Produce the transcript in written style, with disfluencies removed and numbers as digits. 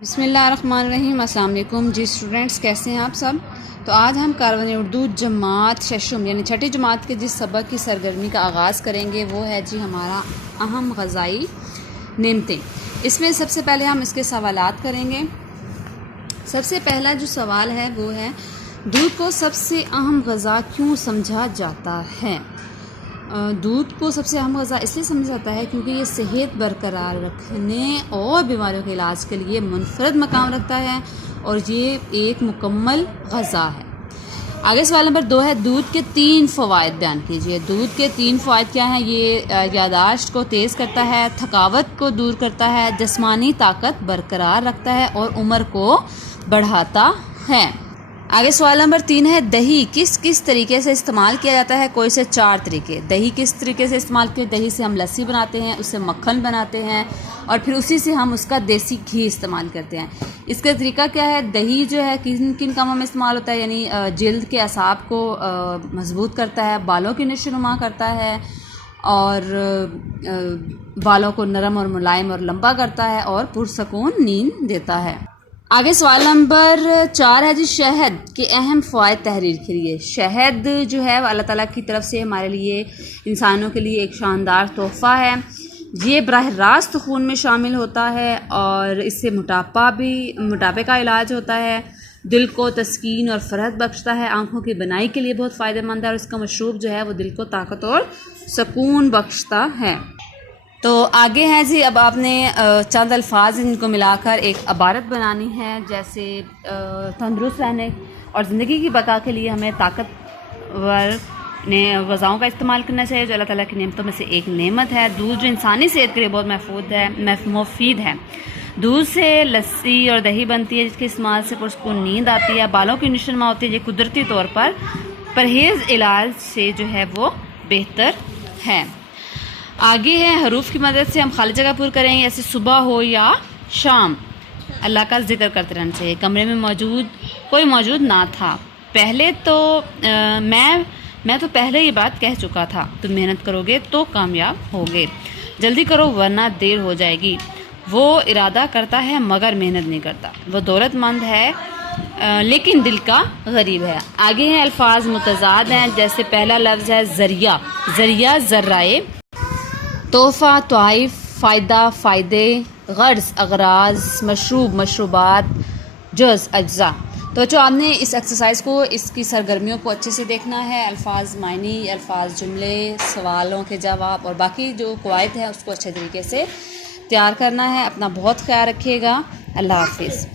बिस्मिल्लाहिर्रहमानिर्रहीम। अस्सलाम वालेकुम जी स्टूडेंट्स, कैसे हैं आप सब। तो आज हम कारवान उर्दू जमात शशम यानी छठी जमात के जिस सबक की सरगर्मी का आगाज़ करेंगे वो है जी हमारा अहम ग़ज़ाई नेमतें। इसमें सबसे पहले हम इसके सवालात करेंगे। सबसे पहला जो सवाल है वो है दूध को सबसे अहम ग़ज़ा क्यों समझा जाता है। दूध को सबसे अहम ग़ज़ा इसलिए समझा जाता है क्योंकि ये सेहत बरकरार रखने और बीमारियों के इलाज के लिए मुनफरद मकाम रखता है और ये एक मुकम्मल ग़ज़ा है। आगे सवाल नंबर 2 है दूध के 3 फ़वाइद बयान कीजिए। दूध के 3 फ़वाइद क्या हैं। ये यादाश्त को तेज़ करता है, थकावट को दूर करता है, जिस्मानी ताकत बरकरार रखता है और उम्र को बढ़ाता है। आगे सवाल नंबर 3 है दही किस किस तरीके से इस्तेमाल किया जाता है। कोई से 4 तरीके। दही किस तरीके से इस्तेमाल किया। दही से हम लस्सी बनाते हैं, उससे मक्खन बनाते हैं और फिर उसी से हम उसका देसी घी इस्तेमाल करते हैं। इसका तरीका क्या है। दही जो है किन किन कामों में इस्तेमाल होता है, यानी जिल्द के असाब को मजबूत करता है, बालों की नशोनुमा करता है और बालों को नरम और मुलायम और लंबा करता है और पुरसकून नींद देता है। आगे सवाल नंबर 4 है जी शहद के अहम फ़वाइद तहरीर करिए। शहद जो है अल्लाह ताला की तरफ से हमारे लिए इंसानों के लिए एक शानदार तोहफ़ा है। ये बराह रास्त खून में शामिल होता है और इससे मोटापे का इलाज होता है, दिल को तस्कीन और फरहत बख्शता है, आँखों की बनाई के लिए बहुत फ़ायदेमंद है और इसका मशरूब जो है वो दिल को ताकत और सुकून बख्शता है। तो आगे हैं जी, अब आपने चंद अल्फाज इनको मिलाकर एक इबारत बनानी है। जैसे तंदुरुस्त रहने और ज़िंदगी की बका के लिए हमें ताकतवर ग़ज़ाओं का इस्तेमाल करना चाहिए जो अल्लाह ताला की नेमतों में से एक नेमत है। दूध जो इंसानी सेहत के लिए बहुत मुफीद है। दूध से लस्सी और दही बनती है जिसके इस्तेमाल से पुरसकून नींद आती है, बालों की नशोनुमा होती है। ये कुदरती तौर पर परहेज़ इलाज से जो है वो बेहतर है। आगे है हरूफ की मदद से हम खाली जगह पूरी करेंगे। जैसे सुबह हो या शाम अल्लाह का जिक्र करते रहना चाहिए। कमरे में कोई मौजूद ना था। पहले तो मैं तो पहले ये बात कह चुका था। तुम मेहनत करोगे तो कामयाब होगे। जल्दी करो वरना देर हो जाएगी। वो इरादा करता है मगर मेहनत नहीं करता। वो दौलतमंद है लेकिन दिल का गरीब है। आगे हैं अल्फाज मुतज़ाद हैं। जैसे पहला लफ्ज़ है ज़रिया। ज़रिया ज़र्राए, तोहफ़ा, तोइफ़, फ़ायदा, फ़ायदे, गर्ज़, अगराज़, मशरूब, मशरूबात, जुज़, अज्जा। तो जो आपने इस एक्सरसाइज को इसकी सरगर्मियों को अच्छे से देखना है। अल्फाज मायनी, अल्फाज जुमले, सवालों के जवाब और बाकी जो कवायद है उसको अच्छे तरीके से तैयार करना है। अपना बहुत ख्याल रखिएगा। अल्लाह हाफिज़।